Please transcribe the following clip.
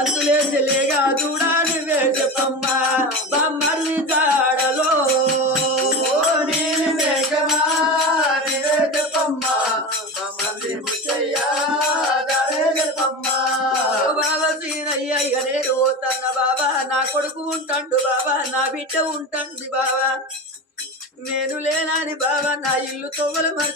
గంతులే చెల్లిగా చూడాలి వేసమ్మ బొమ్మర్ని జాడలో తన బాబా నా కొడుకు ఉంటాడు బాబా నా బిడ్డ ఉంటుంది బాబా నేను లేనాని బాబా నా ఇల్లు తొవ్వలు మరి